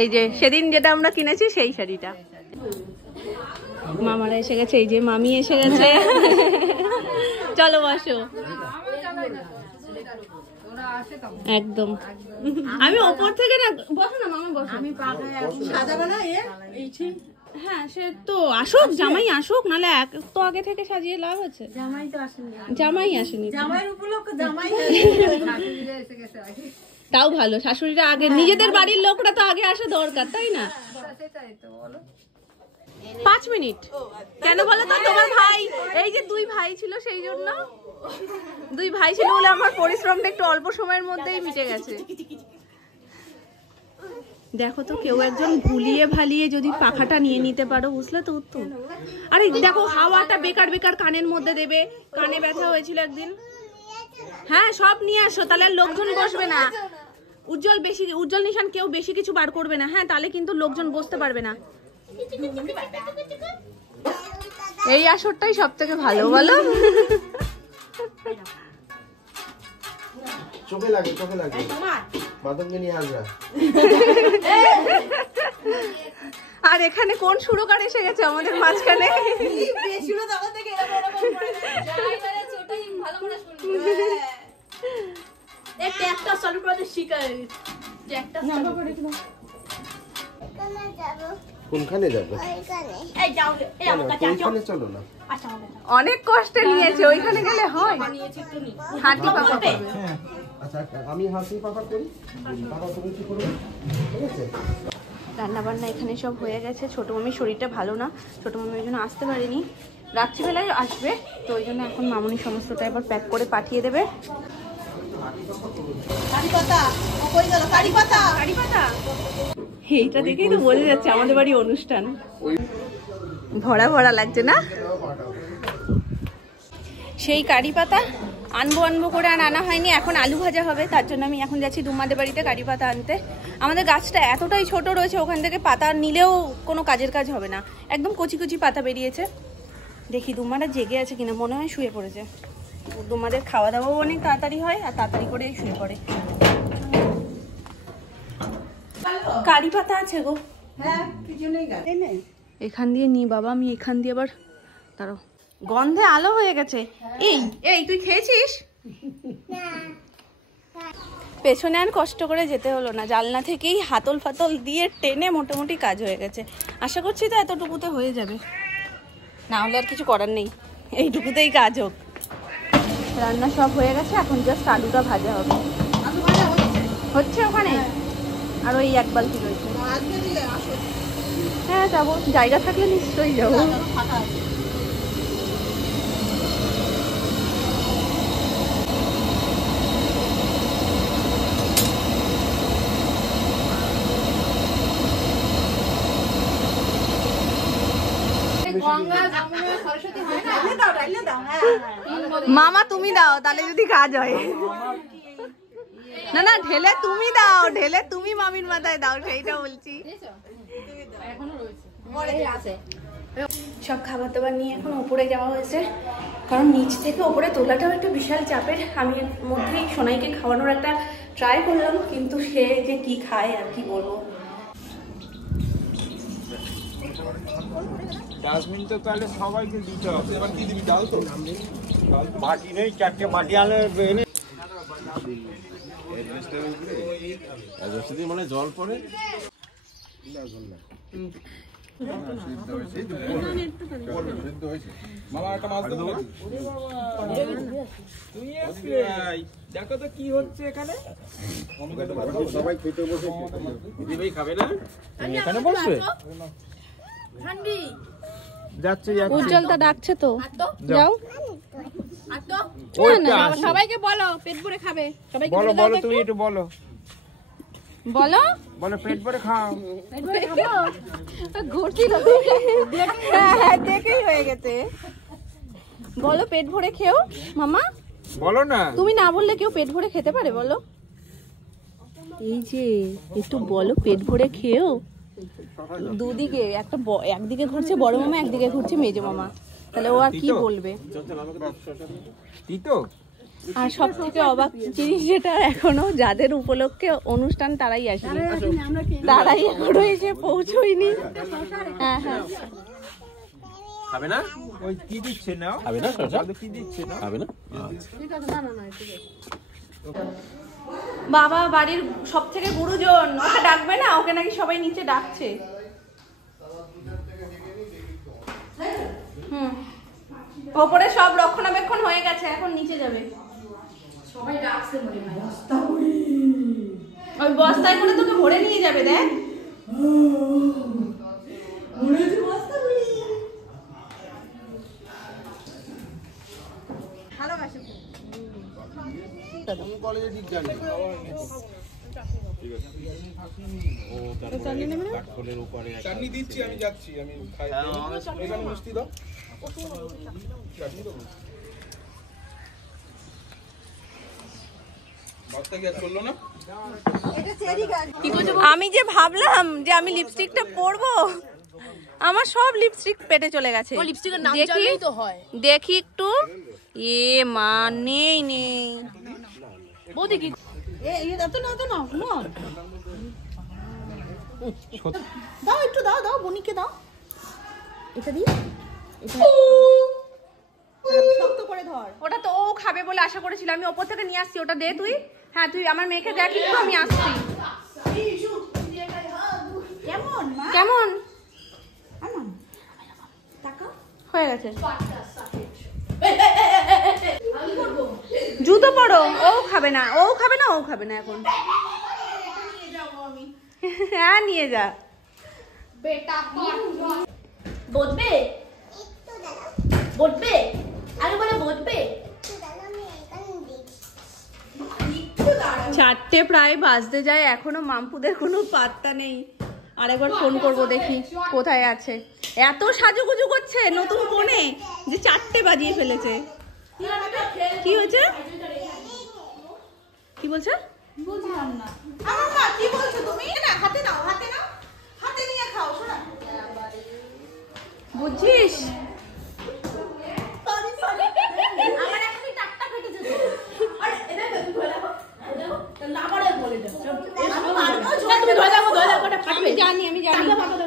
এই যে সেদিন যেটা আমরা কিনেছি সেই শাড়িটা। মামারা এসে গেছে, এই যে মামি এসে গেছে। চলো বসো। একদম আমি ওপর থেকে না, বসো না মামা বসো। আমি সাজাবো না। হ্যাঁ সে তো আসুক, জামাই আসুক, নাহলে এক তো আগে থেকে সাজিয়ে লাভ আছে। জামাই তো আসেনি, জামাই আসেনি, জামাইয়ের উপলক্ষে জামাই এসে গেছে। তাও ভালো, শাশুড়িরা আগে, নিজেদের বাড়ির লোকরা তো আগে আসা দরকার, তাই না? 5 মিনিট কেন বলো তো? তোমার ভাই, এই যে 2 ভাই ছিল, সেই জন্য 2 ভাই ছিল বলে আমার পরিশ্রমটা একটু অল্প সময়ের মধ্যেই মিটে গেছে। দেখো তো, কেউ একজন ভুলিয়ে ভালিয়ে যদি পাখাটা নিয়ে নিতে পারো, বুঝলে তো উত্তম। আরে দেখো, হাওয়াটা বেকার বেকার কানের মধ্যে দেবে, কানে ব্যথা হয়েছিল একদিন। হ্যাঁ সব নিয়ে আসো, তাহলে আর লোকজন বসবে না। উজ্জ্বল নিশান কেউ বেশি কিছু বার করবে না, হ্যাঁ, তাহলে কিন্তু লোকজন বসতে পারবে না। এই আসরটাই সব থেকে ভালো, বলো? চোখে লাগে, চোখে লাগে। মাদনকে নিয়ে আসবে। আর এখানে কোন সুরকার এসে গেছে আমাদের মাঝখানে? কোনখানে যাবে? চলো না, অনেক কষ্টে নিয়েছে, ওইখানে গেলে হয়। হাঁটি পাপা করবে। আচ্ছা আমি হাঁটি পাপা করি, পাপা তুমি কি করবে? ঠিক আছে। রান্না বান্না এখানে সব হয়ে গেছে। ছোট মামির শরীরটা ভালো না, ছোট মামির জন্য আসতে পারেনি, রাত্রিবেলায় আসবে, তো ওই জন্য এখন মামুনি সমস্তটা এবার প্যাক করে পাঠিয়ে দেবে। এইটা দেখেই তো বোঝা যাচ্ছে আমাদের বাড়ি অনুষ্ঠান। ভরা ভরা লাগছে না? সেই কারি পাতা আনবো করে আর আনা হয়নি, এখন আলু ভাজা হবে, তার জন্য আমি এখন যাচ্ছি দুমাদের বাড়িতে কারি পাতা আনতে। আমাদের গাছটা এতটাই ছোট রয়েছে, ওখান থেকে পাতা নিলেও কোনো কাজের কাজ হবে না, একদম কচি কচি পাতা বেরিয়েছে। দেখি দুমাটা জেগে আছে কিনা, মনে হয় শুয়ে পড়েছে। দুমাদের খাওয়া দাওয়াও অনেক তাড়াতাড়ি হয় আর তাড়াতাড়ি করেই শুয়ে পড়ে। কারি পাতা আছে গো? হ্যাঁ, এখান দিয়ে নি বাবা, আমি এখান দিয়ে আবার দাঁড়াও, গন্ধে আলো হয়ে গেছে। এই তুই খেয়েছিস? পেছনে আর কষ্ট করে যেতে হলো না, জানলা থেকেই হাতল ফাতল দিয়ে টেনে মোটামুটি কাজ হয়ে গেছে। আশা করছি তো এতটুকুতে হয়ে যাবে, না হলে আর কিছু করার নেই, এইটুকুতেই কাজ হোক। রান্না সব হয়ে গেছে, এখন জাস্ট আলুটা ভাজা হবে। হচ্ছে ওখানে, আর ওই 1 বালতি রয়েছে। হ্যাঁ যাবো, জায়গা থাকলে নিশ্চয়ই যাবো। মামা তুমি দাও, তাহলে যদি কাজ হয়। না ঢেলে তুমি দাও, ঢেলে তুমি মামির মাথায় দাও, সেইটা বলছি। সব খাবার দাবার নিয়ে এখন উপরে যাওয়া হয়েছে, কারণ নিচ থেকে উপরে তোলাটাও একটা বিশাল চাপের। আমি এর মধ্যেই সোনাইকে খাওয়ানোর একটা ট্রাই করলাম, কিন্তু সে যে কি খায় আর কি বলবো। ডাস্টবিন তো তাহলে সবাইকে দিতে হবে। এবার কি দিবি, ডাল তো? মাটি নেই, 4টে মাটি আনলে মানে জল পড়ে। মামা একটা মাছ দেবো। দেখো তো কি হচ্ছে এখানে। সবাই খেতে বসে, দিদিভাই খাবে না? এখানে বসবে? যাচ্ছে উজ্জ্বলটা ডাকছে তো, যাও। সবাইকে বলো পেট ভরে খাবে, সবাইকে বলো তুমি একটু বলো পেট ভরে খাও। দেখেই হয়ে গেছে। বলো পেট ভরে খেও মামা, বলো না। তুমি না বললে কেউ পেট ভরে খেতে পারে? বলো, এই যে একটু বলো পেট ভরে খেও। দুদিকে একদিকে ঘুরছে বড় মামা, একদিকে ঘুরছে মেজো মামা, তাহলে ও আর কি বলবে? আর সব থেকে অবাক জিনিস যেটা, এখনো যাদের উপলক্ষে অনুষ্ঠান তারাই আসেনি, তারাই এখনো এসে পৌঁছয়নি। হ্যাঁ হ্যাঁ, খাবে না? ওই কি দিচ্ছে না? খাবে না শশা? কি দিচ্ছে না? খাবে না? বাবা বাড়ির সব থেকে গুরুজন, ওকে ডাকবে না? ওকে নাকি সবাই নিচে ডাকছে। ওপরে সব রক্ষণাবেক্ষণ হয়ে গেছে, এখন নিচে যাবে। সবাই ডাকছে মনে হয়। ওই বস্তায় করে তোকে ভরে নিয়ে যাবে, দেখ। চাটনি দিচ্ছি, আমি যাচ্ছি, আমি খাই। এখানে মিষ্টি দাও। আমি যে ভাবলাম যে আমি লিপস্টিকটা পরবো, আমার সব লিপস্টিক পেটে চলে গেছে। দেখি একটু, এ মা নেই নেই। দাও একটু, দাও দাও, বনিকে দাও। এটা দিই, শক্ত করে ধর। ওটা তো ও খাবে বলে আশা করেছিল, আমি ওপর থেকে নিয়ে আসছি। ওটা দে তুই। হ্যাঁ তুই আমার মেয়েকে দেখ একটু, আমি আসছি। কেমন হয়ে গেছে? জুতো পরো। ও খাবে না, ও খাবে না, ও খাবে না এখন। হ্যাঁ নিয়ে যা। বসবে বসবে, আরে বলে বসবে। 4টে প্রায় বাজতে যায়, এখনো মামপুদের কোনো পাত্তা নেই। আরেকবার ফোন করব, দেখি কোথায় আছে। এত সাজুগুজু করছে নতুন ফোনে যে 4টে বাজিয়ে ফেলেছে। কি হয়েছে? কি বলছে? বুঝলাম না। আমার মা কি বলছো তুমি? না হাতে নাও, হাতে নাও, হাতে নিয়ে খাও। শোনা, বুঝছিস? আমার এখনই টাকটা ফেটে যাচ্ছে। আরে এটা তুমি ধরে রাখো, না বলে বলে দাও। তুমি ধরে রাখো, ধরে রাখো, ওটা ফাটবে। আমি জানি,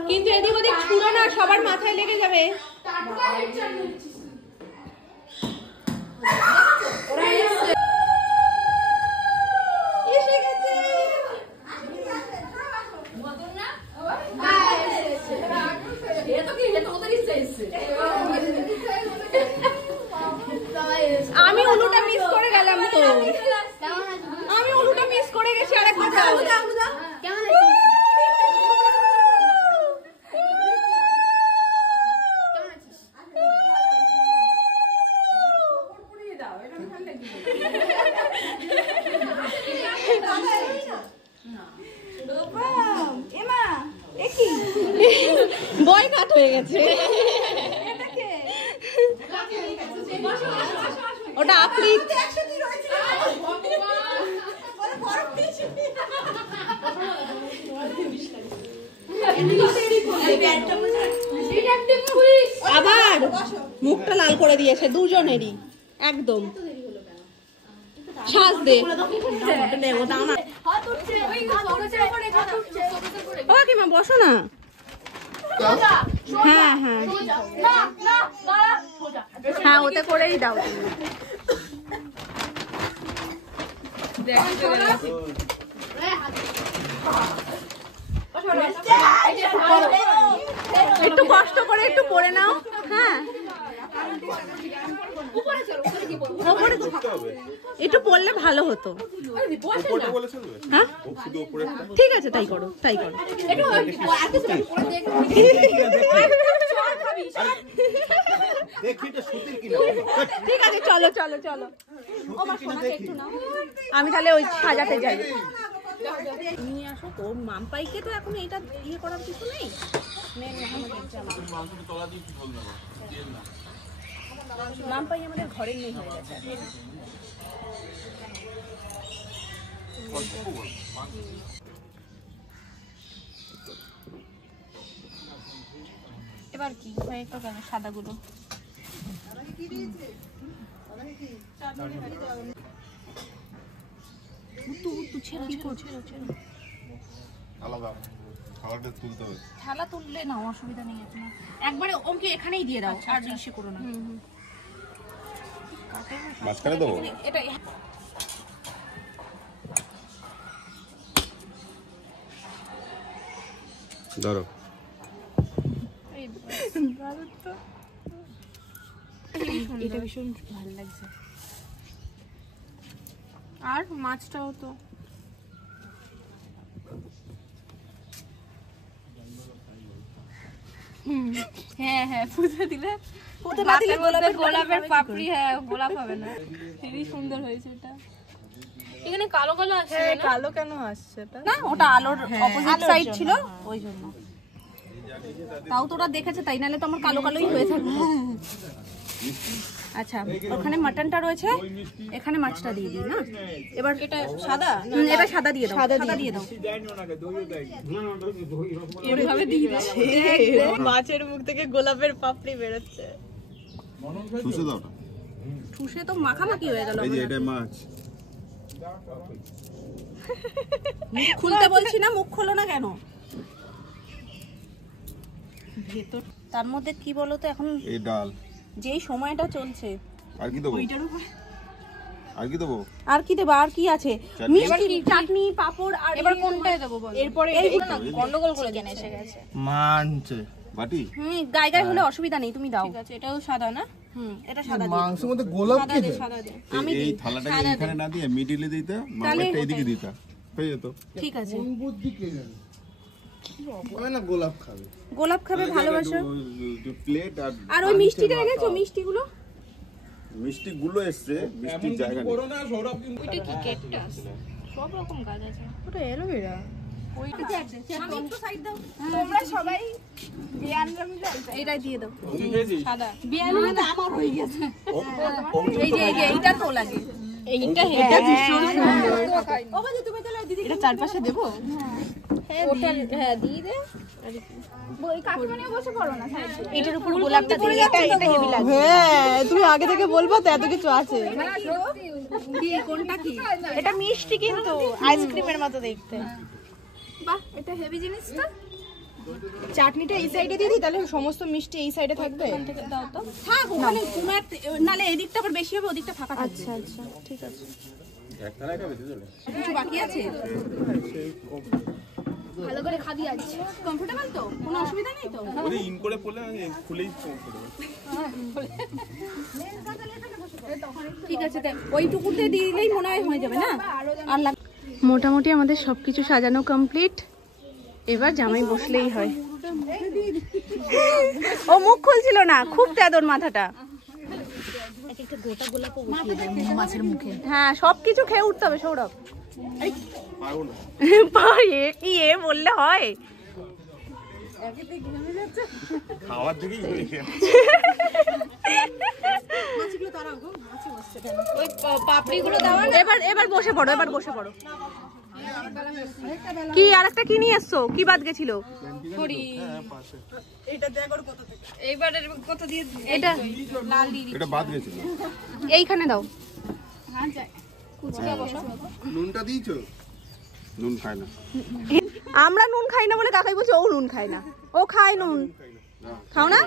কিন্তু এদিক ওদিক ছুঁড়ো না, সবার মাথায় লেগে যাবে। টাটকা হেডশট দিচ্ছিস। ওরা এসে গেছে। মদন না? হ্যাঁ এসে। এটা কি এটা ওদের ইচ্ছা এসে। আমি উলুটা মিস করে গেলাম তো। আমি উলুটা মিস করে গেছি। আরেকটা দাও। কেমন আছে? বয় কাট হয়ে গেছে। ওটা আপনি আবার মুখটা লাল করে দিয়েছে দুজনেরই একদম। শ্বাস দে। ও কাকিমা বসো না। হ্যাঁ হ্যাঁ হ্যাঁ, ওতে করেই দাও। একটু কষ্ট করে একটু পরে নাও। হ্যাঁ একটু পড়লে ভালো হতো। হ্যাঁ ঠিক আছে, তাই করো, তাই করো। ঠিক আছে, চলো চলো চলো। আমি তাহলে ওই সাজাতে যাই। নিয়ে আসো তো মামপাইকে, তো এখন এটা ইয়ে করার কিছু নেই। মামপাই আমাদের ঘরের নেই হয়ে গেছে। এবার কি হয়ে তো গেল সাদাগুলো। আলাদা খাবারটা তুলতে হবে। থালা তুললে না অসুবিধা নেই এখন, একবারে ওকে এখানেই দিয়ে দাও, আর ইসে করো না। মাঝখানে দেবো? এটা ধরো। এটা ভীষণ ভালো লাগছে। আর মাছটাও তো হ্যাঁ হ্যাঁ পুজো দিলে গোলাপের পাপড়ি, হ্যাঁ গোলাপ হবে না। খুবই সুন্দর হয়েছে এটা। এখানে কালো কালো আসছে, কালো কেন আসছে এটা? না ওটা আলোর অপোজিট সাইড ছিল ওই জন্য। তাও তোরা দেখেছে তাই, নাহলে তো আমার কালো কালোই হয়ে থাকবে। আচ্ছা ওখানে মাটনটা রয়েছে, এখানে মাছটা দিয়ে দিই না। এবার এটা সাদা, এটা সাদা দিয়ে দাও, সাদা দিয়ে দাও। এভাবে দিয়ে দিচ্ছে, মাছের মুখ থেকে গোলাপের পাপড়ি বেরোচ্ছে। শুষে দাও না। ঠুসে তো মাখামাখি হয়ে গেল। এই যে এটা মাছ। খুলতে বলছি না, মুখ খোলো না কেন? ভেতর তার মধ্যে কি বলো তো, এখন এই ডাল। যেই সময়টা চলছে, আর কি দেবো? আর কি দেবো? আর কি দেবো? আর কি আছে? মিষ্টি, চাটনি, পাপড়। আর এবার কোনটায় দেবো বল? এরপরে এইগুলো না গন্ডগোল করে জেনে এসে গেছে। মানছে বাটি? গায়ে গায়ে হলে অসুবিধা নেই, তুমি দাও। ঠিক আছে, এটাও সাদা না? এটা সাদা দিয়ে। মাংসের মধ্যে গোলাপ কে দেয়? সাদা দিয়ে। এই থালাটাকে এখানে না দিয়ে মিডিলে দিতে, মাছটা এদিকে দিতে, হয়ে যেত। ঠিক আছে। বুদ্ধি কে জানে? ওই না গোলাপ খাবে। গোলাপ খাবে, ভালোবাসো। প্লেট আর ওই মিষ্টিটা এনেছো? মিষ্টিগুলো মিষ্টিগুলো এসছে, মিষ্টির জায়গা নেই। ওইটা কি ক্যাকটাস? সব রকম গাছ আছে। ওটা অ্যালোভেরা। তোমরা সবাই বিয়ানরা মিলে এইটা দিয়ে দাও। সাদা বিয়ান মানে আমার হয়ে গেছে। এই যে এইটা তো লাগে, এইটা এটা ভীষণ সুন্দর। ও বাজে তুমি তাহলে দিদি এটা চারপাশে দেবো? হ্যাঁ ওটা হ্যাঁ দিয়ে দে। ওই কাকিমানিও বসে পড়ো না সাইডে। এটার উপর গোলাপটা দিয়ে, এটা হেভি লাগছে। হ্যাঁ তুমি আগে থেকে বলবা তো, এত কিছু আছে। কি কোনটা কি? এটা মিষ্টি কিন্তু আইসক্রিমের মতো দেখতে। বাহ এটা হেভি জিনিস তো। চাটনিটা এই সাইডে দিয়ে দিই, তাহলে সমস্ত মিষ্টি এই সাইডে থাকবে। দাও তো। থাক ওখানে কোনো একটা, নালে এদিকটা আবার বেশি হবে, ওদিকটা ফাঁকা থাকবে। আচ্ছা আচ্ছা ঠিক আছে। কিছু বাকি আছে? ভালো করে খাবি আজ। কমফোর্টেবল তো? কোনো অসুবিধা নেই তো? ওই ইন করে পড়লে আমি খুলেই কমফোর্টেবল। ঠিক আছে, দেখ ওইটুকুতে দিলেই মনে হয় হয়ে যাবে না? আর মোটামুটি আমাদের সবকিছু সাজানো কমপ্লিট। এবার জামাই বসলেই হয়। ও মুখ খুলছিল না, খুব তেদর মাথাটা। মাছের মুখে হ্যাঁ সবকিছু খেয়ে উঠতে হবে সৌরভ। কি এ বললে হয়? খাওয়ার দিকেই এবার বসে পড়ো, এবার বসে পড়ো। কি আরেকটা কি নিয়ে এসছো? কি বাদ গেছিল? এটা বাদ গেছিল। এইখানে দাও। নুনটা দিয়েছো? নুন খায় না। আমরা নুন খাই না বলে কাকাই বলছে ও নুন খায় না। ও খায় নুন। খাও না?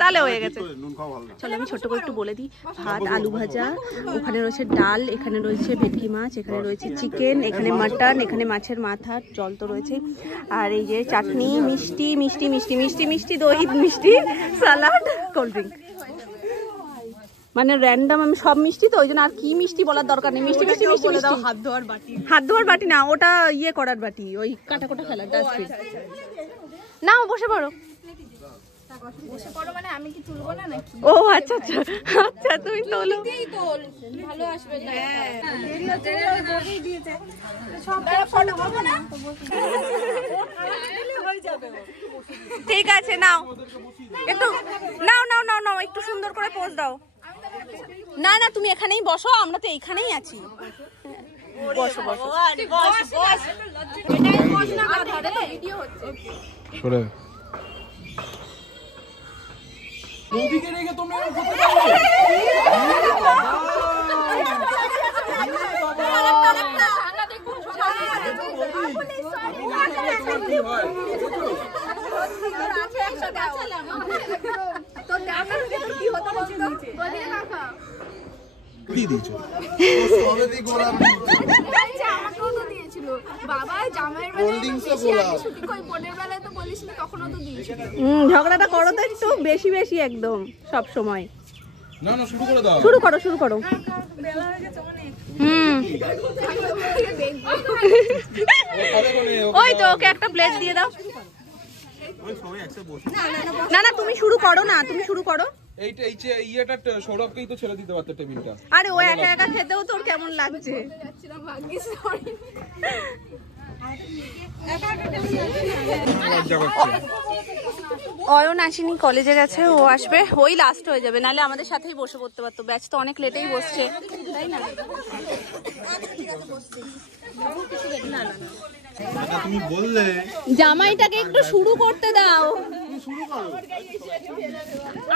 তাহলে হয়ে গেছে। নুন খাওয়া ভালো না। চলো আমি ছোট্ট করে একটু বলে দিই। ভাত, আলু ভাজা, ওখানে রয়েছে ডাল, এখানে রয়েছে ভেটকি মাছ, এখানে রয়েছে চিকেন, এখানে মাটন, এখানে মাছের মাথা, জল তো রয়েছে। আর এই যে চাটনি, মিষ্টি মিষ্টি মিষ্টি মিষ্টি মিষ্টি, দই মিষ্টি, সালাড, কোল্ড ড্রিঙ্ক। মানে র্যান্ডম আমি সব মিষ্টি তো, ওই জন্য আর কি মিষ্টি বলার দরকার নেই। মিষ্টি মিষ্টি মিষ্টি মিষ্টি। হাত ধোয়ার বাটি। হাত ধোয়ার বাটি না, ওটা ইয়ে করার বাটি, ওই কাটা কোটা ফেলার ডাস্টবিন। নাও বসে পড়ো। বসে পড়ো মানে আমি কি তুলবো না নাকি? ও আচ্ছা আচ্ছা আচ্ছা, তুমি তোলো। ভালো আসবে। ঠিক আছে নাও, একটু নাও নাও নাও নাও, একটু সুন্দর করে পোজ দাও। না না তুমি এখানেই বসো, আমরা তো এইখানেই আছি। বসো বসো। সরে নদীকে রেখে তোমরা কোথায় যাবে? ঝগড়াটা করো তো একটু বেশি বেশি একদম সব সময়। না না শুরু করে দাও, শুরু করো। ওই তো ওকে একটা প্লেট দিয়ে দাও। না তুমি শুরু করো। এইটা ইয়েটা সৌরভকেই তো ছেড়ে দিতে পারতো টেবিলটা। আরে ও একা একা খেতেও তোর কেমন লাগছে? অয়ন আসেনি, কলেজে গেছে, ও আসবে, ওই লাস্ট হয়ে যাবে, নাহলে আমাদের সাথেই বসে পড়তে পারতো। ব্যাচ তো অনেক লেটেই বসছে, তাই না? তুমি বললে জামাইটাকে একটু শুরু করতে দাও।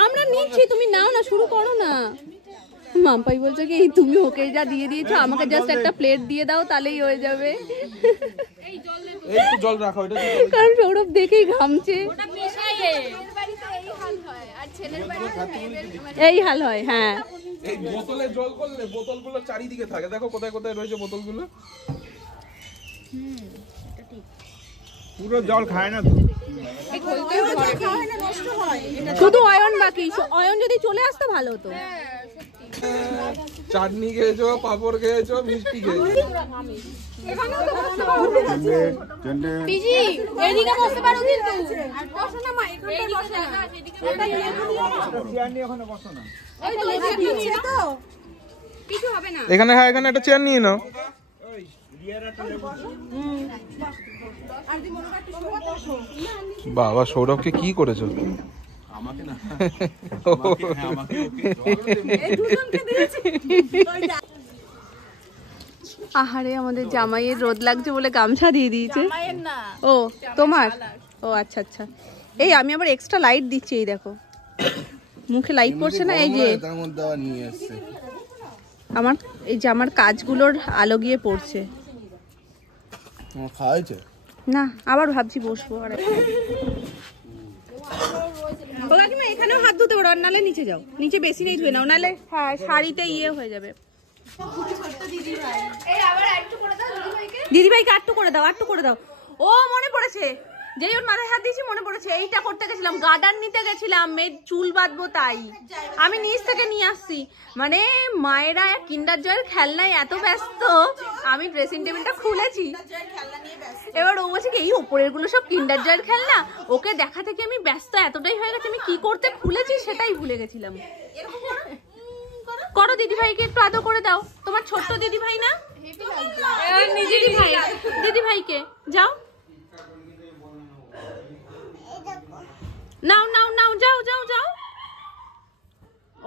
আমরা নিচ্ছি, তুমি নাও না, শুরু করো না। মাম্পাই বলছে কি তুমি ওকে যা দিয়ে দিয়েছো, আমাকে জাস্ট একটা প্লেট দিয়ে দাও, তাহলেই হয়ে যাবে। জল রাখো, কারণ সৌরভ দেখেই ঘামছে। এই হাল হয়। হ্যাঁ, এই বোতলে জল করলে বোতলগুলো চারিদিকে থাকে, দেখো কোথায় কোথায় রয়েছে বোতলগুলো। পুরো জল খায় না তো, শুধু অয়ন বাকি। অয়ন যদি চলে আসতো ভালো হতো। চাটনি খেয়েছো, পাপড় খেয়েছো, মিষ্টি খেয়েছো। এদিকে বসতে পারো কিন্তু। এখানে হ্যাঁ, এখানে একটা চেয়ার নিয়ে নাও। বাবা সৌরভকে কি করেছো? আমাকে না, আহারে আমাদের জামাইয়ের রোদ লাগছে বলে গামছা দিয়ে দিয়েছে। ও তোমার? ও আচ্ছা আচ্ছা। এই আমি আবার এক্সট্রা লাইট দিচ্ছি, এই দেখো মুখে লাইট পড়ছে না, এই যে তার মধ্যে আবার নিয়ে এসেছে আমার, এই যে আমার কাজগুলোর আলো গিয়ে পড়ছে। খাওয়াইছে না, আবার ভাবছি বসবো। আর কাকিমা এখানেও হাত ধুতে পারো, আর নালে নিচে যাও, নিচে বেশি নেই ধুয়ে নাও, নালে হ্যাঁ শাড়িতে ইয়ে হয়ে যাবে। দিদিভাইকে আটটু করে দাও। ও মনে পড়েছে, যেই ওর মাথায় হাত দিয়েছি মনে পড়েছে, এইটা করতে গেছিলাম, গার্ডার নিতে গেছিলাম, মেয়ের চুল বাঁধবো, তাই আমি নিচ থেকে নিয়ে আসছি। মানে মায়েরা কিন্ডার জয়ের খেলনায় এত ব্যস্ত, আমি ড্রেসিং টেবিলটা খুলেছি, এবার ও বলছে কি এই উপরের গুলো সব কিন্ডার জয়ের খেলনা। ওকে দেখা থেকে আমি ব্যস্ত এতটাই হয়ে গেছে, আমি কি করতে খুলেছি সেটাই ভুলে গেছিলাম। করো, দিদিভাইকে একটু আদর করে দাও, তোমার ছোট্ট দিদিভাই না? দিদিভাইকে যাও, নাও, যাও।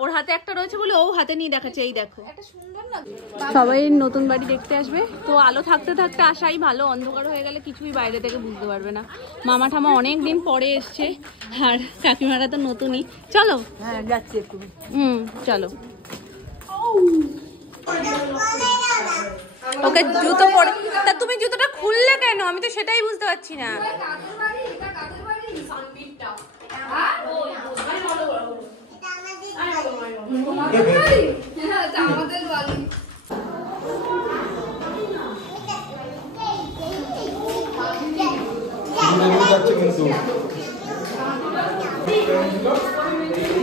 ওর হাতে একটা রয়েছে বলে ও হাতে নিয়ে দেখাচ্ছে, এই দেখো। সবাই নতুন বাড়ি দেখতে আসবে তো আলো থাকতে থাকতে আসাই ভালো, অন্ধকার হয়ে গেলে কিছুই বাইরে থেকে বুঝতে পারবে না। মামা ঠামা অনেক দিন পরে এসছে, আর কাকিমারা তো নতুনই। চলো, হ্যাঁ যাচ্ছি একটু। চলো। ওকে জুতো পরে, তা তুমি জুতোটা খুললে কেন? আমি তো সেটাই বুঝতে পারছি না।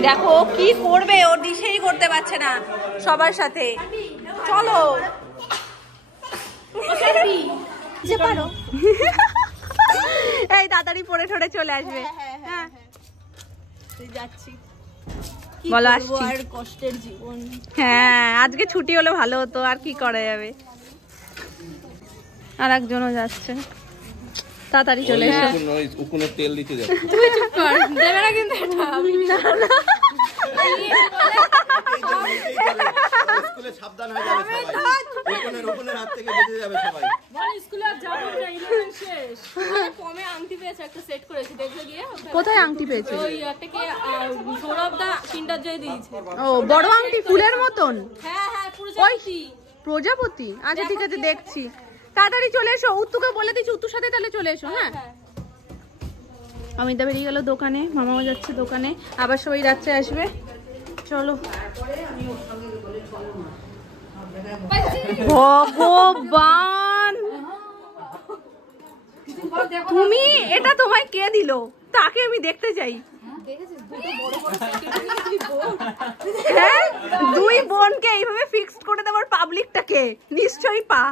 দেখো কি করবে, ওর দিশেই করতে পারছে না সবার সাথে। চলো এই তাড়াতাড়ি পরে ঠরে চলে আসবে। হ্যাঁ যাচ্ছি, বলো আসছি। কষ্টের জীবন। হ্যাঁ আজকে ছুটি হলে ভালো হতো, আর কি করা যাবে। আর একজনও যাচ্ছে, তাড়াতাড়ি চলে এসো। কোনো তেল দিতে যাচ্ছে, তুই চুপ কর, দেবে না কিন্তু স্কুলে সাবধান হয়ে যাবে সবাই, ওপেনের হাত থেকে বেঁচে যাবে সবাই। স্কুলে আর যাবো না, 11 শেষ। কমে আংটি পেয়েছে, একটা সেট করেছি, দেখবে গিয়ে। কোথায় আংটি পেয়েছে? ওই একটাকে সৌরভ দা কিন্ডার জয় দিয়েছে। ও বড় আংটি ফুলের মতন? হ্যাঁ পুরো প্রজাপতি। আচ্ছা ঠিক আছে দেখছি। তাড়াতাড়ি চলে এসো, উত্তুকে বলে দিচ্ছি, উত্তুর সাথে তাহলে চলে এসো। হ্যাঁ, অমিতা বেরিয়ে গেল দোকানে, মামাও যাচ্ছে দোকানে, আবার সবাই রাত্রে আসবে। চলো। ভগবান, তুমি এটা তোমায় কে দিল? তাকে আমি দেখতে চাই। হ্যাঁ, দুই বোনকে এইভাবে ফিক্সড করে দেওয়ার পাবলিকটাকে নিশ্চয়ই পা,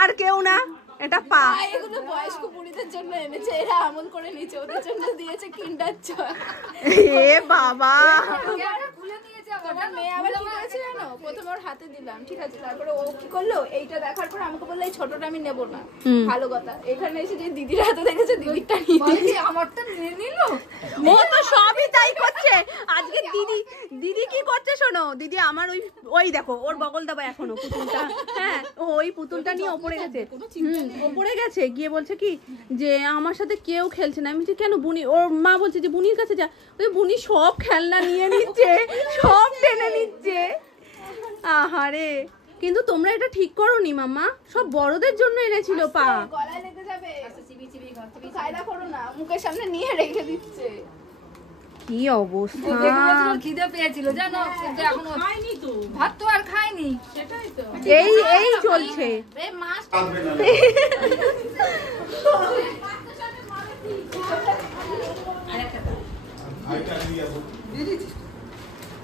আর কেউ না, এটা পা। এগুলো বয়স্ক বুড়িদের জন্য এনেছে, এরা আমল করে নিচে, ওদের জন্য দিয়েছে কিন্ডার জয়। এ বাবা, মেয়ে আবার কি করেছে জানো, প্রথমে ওর হাতে দিলাম, ঠিক আছে, তারপরে ও কি করলো, এইটা দেখার পর আমাকে বললো এই ছোটটা আমি নেবো না। ভালো কথা, এখানে এসে যে দিদির হাতে দেখেছে, দিদিরটা নিয়ে আমারটা নিয়ে নিল। ও তো সবই তাই করছে আজকে। দিদি কি করছে শোনো, দিদি আমার ওই দেখো ওর বগল দাবা এখনো পুতুলটা, হ্যাঁ ওই পুতুলটা নিয়ে ওপরে গেছে, ওপরে গেছে, গিয়ে বলছে কি যে আমার সাথে কেউ খেলছে না। আমি বলছি কেন? বুনি, ওর মা বলছে যে বুনির কাছে যা। ওই বুনি সব খেলনা নিয়ে নিচ্ছে, সব টেনে নিচ্ছে। আহারে, কিন্তু তোমরা এটা ঠিক করোনি মাম্মা, সব বড়দের জন্য এনেছিল পা। গলায় লেগে যাবে, কায়দা করো না, মুখের সামনে নিয়ে রেখে দিচ্ছে। কি অবস্থা, খিদে পেয়েছিল জানো, কিন্তু এখনো খাইনি তো, ভাত তো আর খাইনি, সেটাই তো এই চলছে।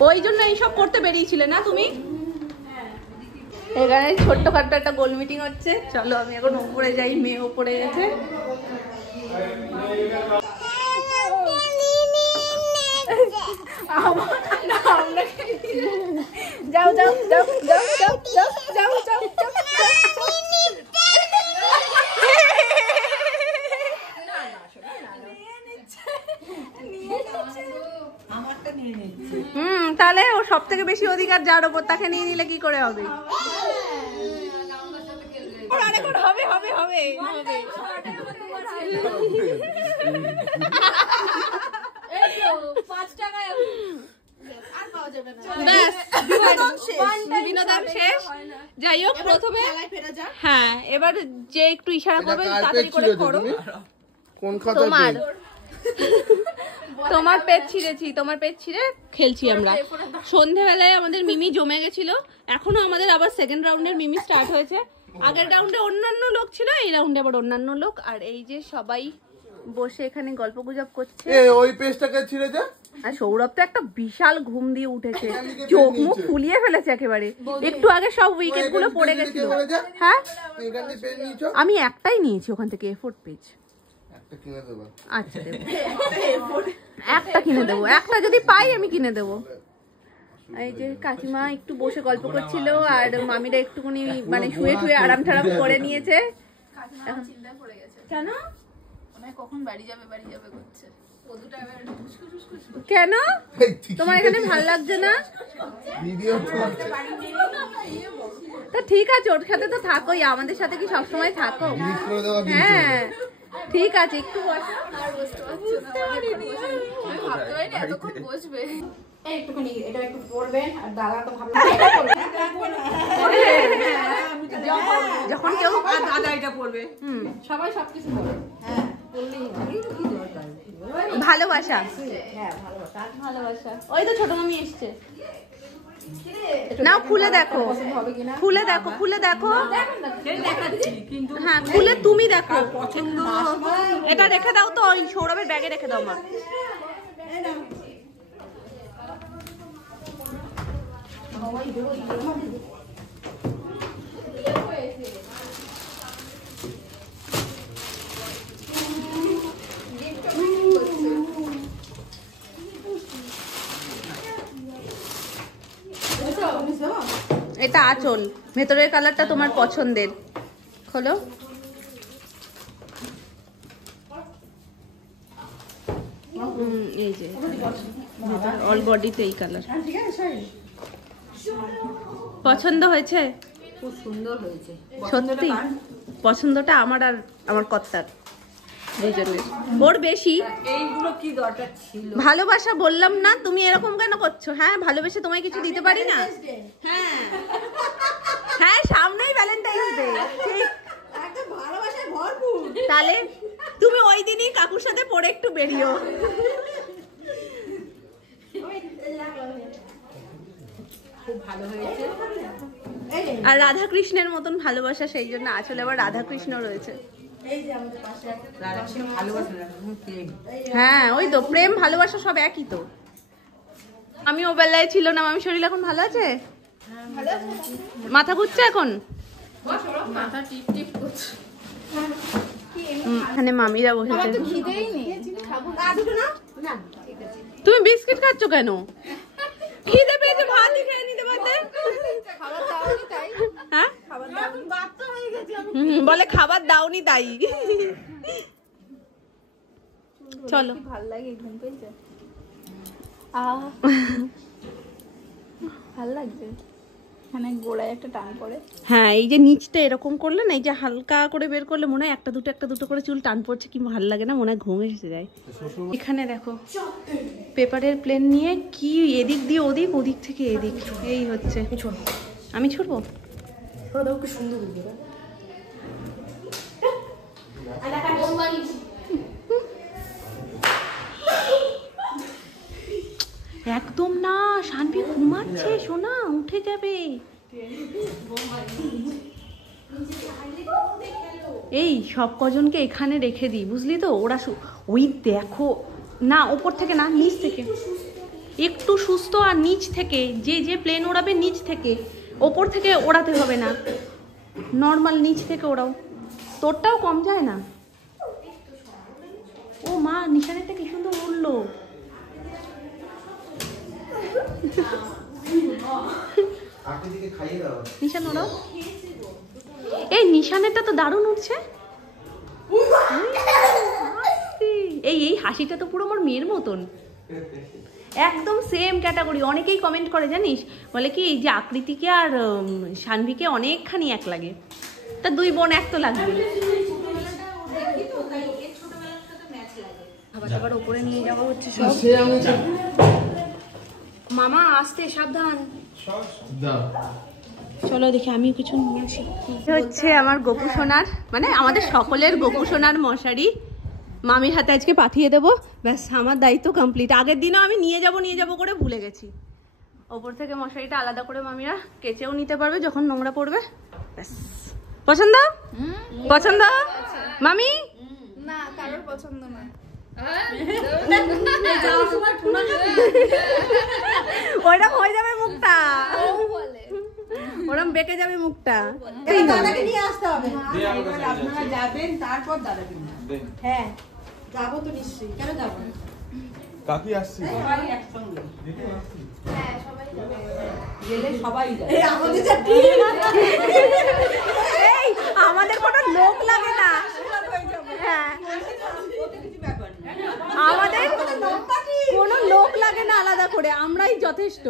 ওই জন্য এইসব করতে বেরিয়েছিলে না তুমি? এখানে ছোট্টখাট্ট একটা গোল মিটিং হচ্ছে। চলো আমি এখন উপরে যাই, মেয়ে উপরে গেছে। যাও যাও যাও যাও যাও যাও যাও যাও তাহলে ও সব থেকে বেশি অধিকার যার ওপর, তাকে নিয়ে নিলে কি করে হবে? হবে হবে হবে হবে। বিনোদন শেষ। যাই হোক, প্রথমে হ্যাঁ, এবার যে একটু ইশারা করবে তাড়াতাড়ি করে করো। তোমার পেট ছিঁড়েছি, তোমার পেট ছিঁড়ে খেলছি আমরা। সন্ধেবেলায় আমাদের মিমি জমে গেছিল, এখনো আমাদের আবার সেকেন্ড রাউন্ডের মিমি স্টার্ট হয়েছে। আগের রাউন্ডে অন্যান্য লোক ছিল, এই রাউন্ডে আবার অন্যান্য লোক। আর এই যে সবাই বসে এখানে গল্প গুজব করছে। ওই পেজটাকে ছিঁড়ে যা। আর সৌরভ তো একটা বিশাল ঘুম দিয়ে উঠেছে, চোখ মুখ ফুলিয়ে ফেলেছে একেবারে। একটু আগে সব উইকেট গুলো পড়ে গেছিল। হ্যাঁ, আমি একটাই নিয়েছি ওখান থেকে, A4 পেজ। আচ্ছা দেবো, একটা কিনে দেবো, একটা যদি পাই আমি কিনে দেবো। এই যে কাকিমা একটু বসে গল্প করছিল, আর মামিরা একটুখানি মানে শুয়ে শুয়ে আরাম ঠারাম করে নিয়েছে। কেন কখন বাড়ি যাবে করছে, কেন তোমার এখানে ভালো লাগছে না? তা ঠিক আছে, ওর সাথে তো থাকোই, আমাদের সাথে কি সবসময় থাকো? হ্যাঁ ঠিক আছে, একটু বসো। আর বসতে পারছি না, আমি ভাবতে পারিনি এতক্ষণ বসবে। একটুখানি এটা একটু পড়বেন, আর দাদা তো ভাবলো যখন কেউ দাদা এটা পড়বে, সবাই সবকিছু পড়বে। হ্যাঁ, ভালোবাসা, ভালোবাসা। ওই তো ছোট মামি এসছে, নাও খুলে দেখো, খুলে দেখো, খুলে দেখো। হ্যাঁ খুলে তুমি দেখো, এটা রেখে দাও তো, ওই সৌরভের ব্যাগে রেখে দাও মা। এটা আঁচল, ভেতরের কালারটা তোমার পছন্দের, খোলো। এই যে অল বডিতে এই কালার পছন্দ হয়েছে, খুব সুন্দর হয়েছে। সত্যি পছন্দটা আমার আর আমার কর্তার দুজনের, ওর বেশি। এইগুলো কি দরকার ছিল? ভালোবাসা বললাম না, তুমি এরকম কেন করছো? হ্যাঁ, ভালোবেসে তোমায় কিছু দিতে পারি না? হ্যাঁ হ্যাঁ, সামনেই ভ্যালেন্টাইন্স ডে, ঠিক তাহলে তুমি ওই দিনই কাকুর সাথে পরে একটু বেরিও। আর রাধা কৃষ্ণের মতন ভালোবাসা, সেই জন্য আসলে আবার রাধা কৃষ্ণ রয়েছে। হ্যাঁ ওই তো প্রেম ভালোবাসা সব একই তো। আমি ও বেলায় ছিল না, মামি শরীর এখন ভালো আছে? মাথা ঘুরছে এখন? এখানে মামিরা বসেছে। তুমি বিস্কিট খাচ্ছ কেন? খিদে পেয়েছে, ভাতই খেয়ে নিতে পারতে। হ্যাঁ বলে খাবার দাওনি তাই। চলো ভাল লাগে, ঘুম পেয়েছে, ভাল লাগছে। এখানে গোড়ায় একটা টান পড়ে। হ্যাঁ এই যে নিচটা এরকম করলে না, এই যে হালকা করে বের করলে মনে হয় একটা দুটো করে চুল টান পড়ছে, কি ভালো লাগে না, মনে হয় ঘুম এসে যায়। এখানে দেখো পেপারের প্লেন নিয়ে কি এদিক দিয়ে ওদিক, ওদিক থেকে এদিক, এই হচ্ছে। আমি ছুটবো? একদম না, শানভি ঘুমাচ্ছে সোনা, উঠে যাবে। এই সব কজনকে এখানে রেখে দিই, বুঝলি তো? ওরা ওই দেখো না, ওপর থেকে না, নিচ থেকে একটু সুস্থ, আর নিচ থেকে যে প্লেন ওড়াবে নিচ থেকে, ওপর থেকে ওড়াতে হবে না, নর্মাল নিচ থেকে ওড়াও। তোরটাও কম যায় না। ও মা, নিশানেরটা কি সুন্দর উড়লো। নিশান ওড়াও। এই নিশানেরটা তো দারুণ উঠছে। এই হাসিটা তো পুরো আমার মেয়ের মতন, একদম সেম ক্যাটাগরি। অনেকেই কমেন্ট করে জানিস, বলে কি যে আকৃতিকে আর শানভিকে অনেকখানি এক লাগে, তা দুই বোন এক তো লাগবে। আবার উপরে নিয়ে যাওয়া হচ্ছে সব। মামা আসতে সাবধান। চলো দেখি আমি কিছু নিয়ে আসি। হচ্ছে আমার গোপু সোনার, মানে আমাদের সকলের গোপু সোনার মশারি মামির হাতে আজকে পাঠিয়ে দেবো, ব্যাস আমার দায়িত্ব কমপ্লিট। আগের দিনও আমি নিয়ে যাব করে ভুলে গেছি। ওপর থেকে মশারিটা আলাদা করে মামিরা কেচেও নিতে পারবে যখন নোংরা পড়বে। ব্যাস। পছন্দ? পছন্দ মামি? না, কারোর পছন্দ না। ওরম হয়ে যাবে মুখটা, ওরম বেঁকে যাবে মুখটা। দাদাকে নিয়ে আসতে হবে। আপনারা যাবেন, তারপর দাদাকে নিয়ে। হ্যাঁ যাবো তো নিশ্চয়ই, কেন যাবো না? কাকি আসছে, সবাই একসঙ্গে হ্যাঁ সবাই যাবে, গেলে সবাই যাবে। এই আমাদের যা এই আমাদের কোনো লোক লাগে না। হ্যাঁ আমাদের কোনো লোক লাগে না আলাদা করে, আমরাই যথেষ্ট।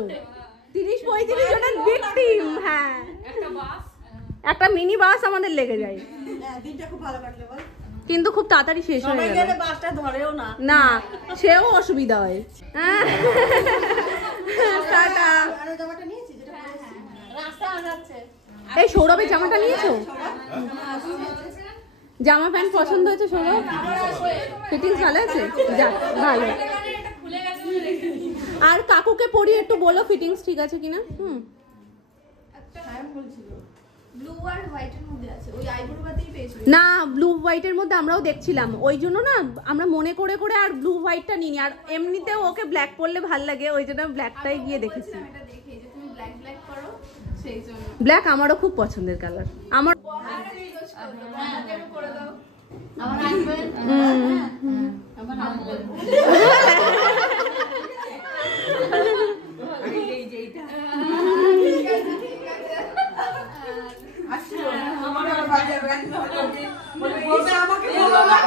30-35 জনের বিগ টিম। হ্যাঁ একটা মিনি বাস আমাদের লেগে যায়। দিনটা খুব ভালো কাটলো বল, কিন্তু খুব তাড়াতাড়ি শেষ হয়ে গেল। বাসটা ধরেও না, না সেও অসুবিধা হয়। টাটা। আরে জামাটা নিয়েছি যেটা রাস্তা আগাচ্ছে। এই সৌরভের জামাটা নিয়েছো? জামা প্যান্ট পছন্দ হয়েছে সৌরভ? ফিটিংস ভালো আছে? যাক ভালো। আর কাকুকে পরিয়ে একটু বলো ফিটিংস ঠিক আছে কিনা। ব্লু আর হোয়াইটের মধ্যে আছে, ওই আইব্রোবাতেই পেয়েছি। না ব্লু হোয়াইটের মধ্যে আমরাও দেখছিলাম, ওই জন্য না আমরা মনে করে আর ব্লু হোয়াইটটা নিনি। আর এমনিতেও ওকে ব্ল্যাক পরলে ভাল লাগে, ওই জন্য ব্ল্যাকটাই গিয়ে দেখেছি। এটা দেখে যে তুমি ব্ল্যাক ব্ল্যাক করো, সেই জন্য। ব্ল্যাক আমারও খুব পছন্দের কালার। আমার করে দাও। আমার হাজবেন্ড আমার হাজবেন্ড এই যে এইটা আসছে আমার বাজার ব্যাগ বলবে আমাকে বলো না।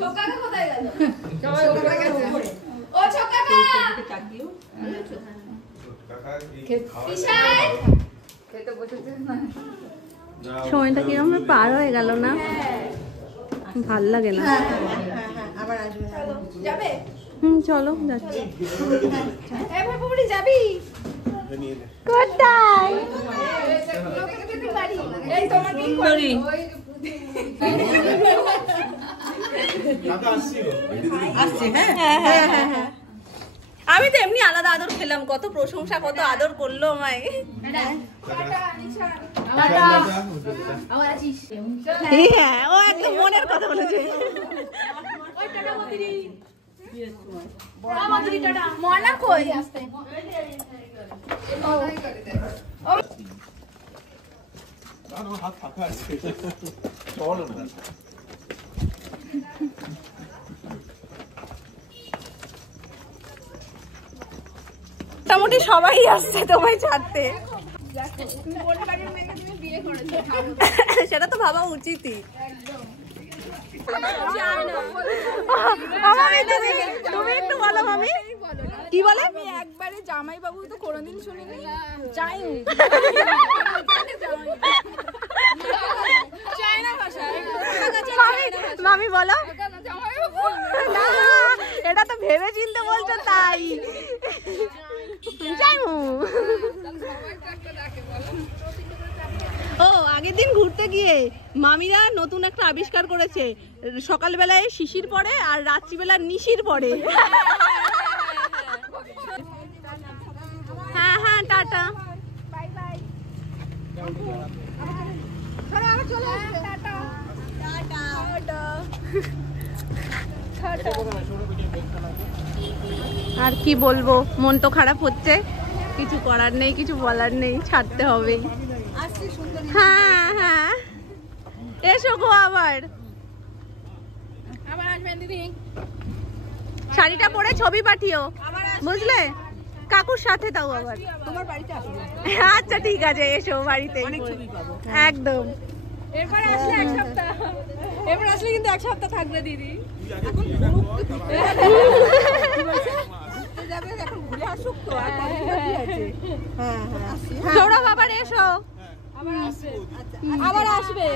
ছোকাকা কোথায় গেল? ও ছোকাকা কিশান খেতে বসেছে না। সময়টা কিরকম পার হয়ে গেল না, ভাল লাগে না। আবার আসবে। চলো যাবে চলো যাচ্ছি। এ ভাই পুরি যাবি কোথায় এই তোমাকেই করি আসছে হ্যাঁ হ্যাঁ আমি তো এমনি আলাদা আদর খেলাম, কত প্রশংসা কত আদর করলো আমায়। হ্যাঁ ও একদম মনের কথা বলেছে। মনা কই আসতে হাত ফাঁকা আছে চলো না মোটামুটি সবাই আসছে তোমায় ছাড়তে, সেটা তো ভাবা উচিতই। তুমি একটু বলো মামি কি বলে। আমি একবারে জামাই বাবু তো কোনোদিন শুনিনি, যাইনি চাইনা ভাষা মামি বলো। না এটা তো ভেবে চিন্তে বলছো তাই। ও আগের দিন ঘুরতে গিয়ে মামিরা নতুন একটা আবিষ্কার করেছে, সকালবেলায় শিশির পড়ে আর রাত্রিবেলা নিশির পড়ে। হ্যাঁ হ্যাঁ টাটা। বাই বাই চলো আবার চলে আসবে টাটা টাটা টাটা। আর কি বলবো, মন তো খারাপ হচ্ছে, কিছু করার নেই, কিছু বলার নেই, ছাড়তে হবেই। হ্যাঁ হ্যাঁ এসো গো আবার আসবেন দিদি। শাড়িটা পরে ছবি পাঠিও বুঝলে, কাকুর সাথে তাও আবার। তোমার বাড়িতে আসবে। আচ্ছা ঠিক আছে এসো বাড়িতে, একদম। এরপর আসলে এক সপ্তাহ, এবার আসলে কিন্তু এক সপ্তাহ থাকবে দিদি। যাবে এখন ঘুরে আসুক তো আর কদিন বাকি আছে। হ্যাঁ হ্যাঁ সৌরভ আবার এসো। আবার আসবে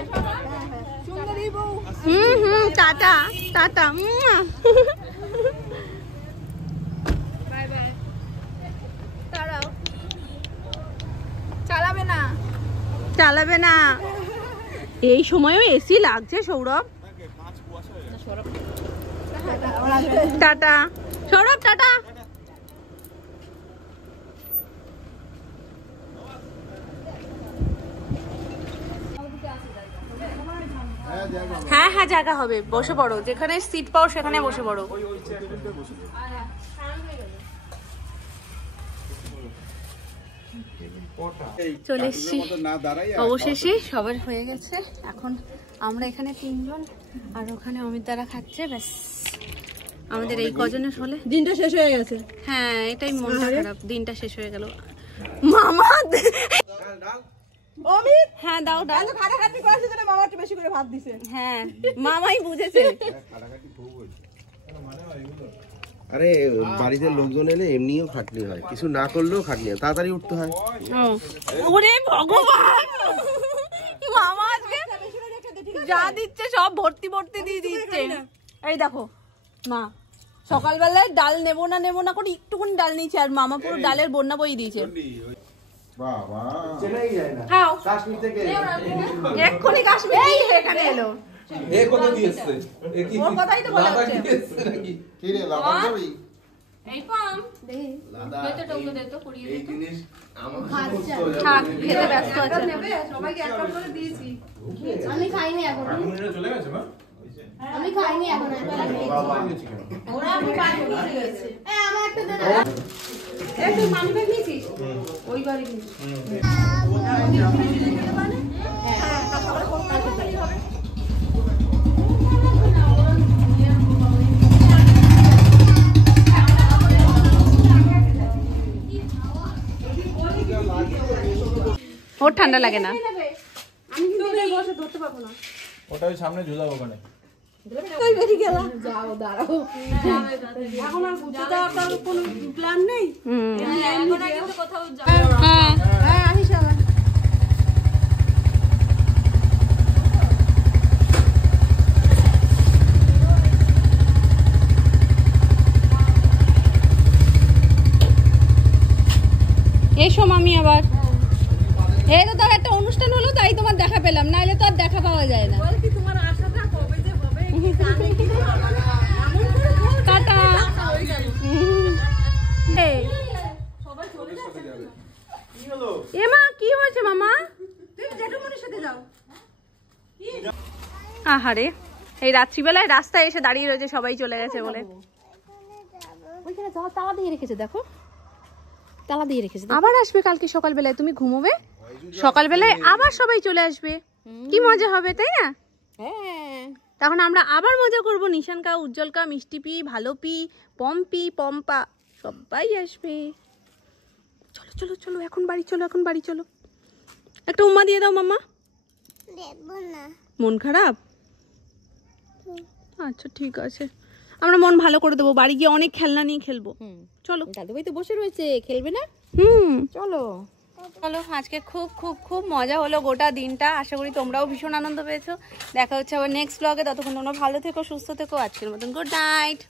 সুন্দরী বউ। Tata tata. Bye bye. দাঁড়াও চালাবে না চালাবে না, এই সময়ও এসি লাগছে সৌরভ। Tata Sourav tata. হ্যাঁ হ্যাঁ জায়গা হবে, বসে পড়ো, যেখানে সিট পাও সেখানে বসে পড়ো। চলে এসছি অবশেষে, সবার হয়ে গেছে। এখন আমরা এখানে 3 জন আর ওখানে অমিত দ্বারা খাচ্ছে, ব্যাস আমাদের এই কজনের হলে দিনটা শেষ হয়ে গেছে। হ্যাঁ এটাই মনটা খারাপ, দিনটা শেষ হয়ে গেল। মামা অমিত হ্যাঁ দাও দাও। এত খাটাখাটি করেছে যেন মামা একটু বেশি করে ভাত দিছে। হ্যাঁ মামাই বুঝেছে। আরে বাড়িতে লোকজন এলে এমনিও খাটনি হয়, কিছু না করলেও খাটনি হয়, তাড়াতাড়ি উঠতে হয়। ওরে ভগবান, মামা আজকে যা দিচ্ছে সব ভর্তি ভর্তি দিয়ে দিচ্ছে। এই দেখো মা সকালবেলায় ডাল নেবো না করে একটুকুনি ডাল নিয়েছে, আর মামা পুরো ডালের বন্যা বই দিয়েছে। বাবা চেনাই যায় না খাও কাশ্মীর থেকে। এক্ষুনি কাশ্মীর থেকে এখানে এলো। এ কত দিয়েছে এ কি ওর কথাই তো বলা হচ্ছে। নাকি কি রে লাভার যাবি এই পাম দাদা এই জিনিস আমার থাক খেতে ব্যস্ত আছে। সবাইকে এক কাপ করে দিয়েছি। আমি খাইনি এখন, চলে গেছে না আমি খাইনি এখন। ওরা আমি বাড়ি নিয়ে গেছে। আমার একটা দে একটু মানি ব্যাগ নিয়েছিস? ওই বাড়ি নিয়েছিস। হ্যাঁ কাল সকালে ফোন করে ওর ঠান্ডা লাগে না। আমি কিন্তু বসে ধরতে পারবো না। ওটা ওই সামনে ঝুলাবো ওখানে। তুই বেরিয়ে গেলা। যাও দাঁড়াও। এখন আর ঘুরতে যাওয়ার কোনো প্ল্যান নেই। এখন আর কিন্তু কোথাও হ্যাঁ হ্যাঁ আসিস আবার। এসো মামি আবার। এই তো তার একটা অনুষ্ঠান হলো তাই তোমার দেখা পেলাম, নাহলে তো আর দেখা পাওয়া যায় না। তোমার আশাটা কবে যে হবে টাটা। এমা কি হয়েছে মামা? তুমি জেঠুমনির সাথে যাও। আহারে, এই রাত্রিবেলায় রাস্তায় এসে দাঁড়িয়ে রয়েছে, সবাই চলে গেছে বলে। ওইখানে তালা দিয়ে রেখেছে, দেখো তালা দিয়ে রেখেছে। আবার আসবে কালকে সকালবেলায়, তুমি ঘুমোবে, সকালবেলায় আবার সবাই চলে আসবে, কি মজা হবে তাই না? হ্যাঁ, তখন আমরা আবার মজা করবো, নিশানকা, উজ্জ্বলকা, মিষ্টি পি, ভালো পি, পম্পি, পম্পা, সবাই আসবে। চলো চলো চলো, এখন বাড়ি চলো, এখন বাড়ি চলো। একটা উম্মা দিয়ে দাও মামা। মন খারাপ? আচ্ছা ঠিক আছে, আমরা মন ভালো করে দেবো, বাড়ি গিয়ে অনেক খেলনা নিয়ে খেলবো। চলো। দাদু ভাই তো বসে রয়েছে, খেলবে না? চলো চলো, আজকে খুব খুব খুব মজা হলো গোটা দিনটা। আশা করি তোমরাও ভীষণ আনন্দ পেয়েছো। দেখা হচ্ছে আবার নেক্সট ব্লগে, ততক্ষণ তোমরা ভালো থেকো, সুস্থ থেকো। আজকের মতন গুড নাইট।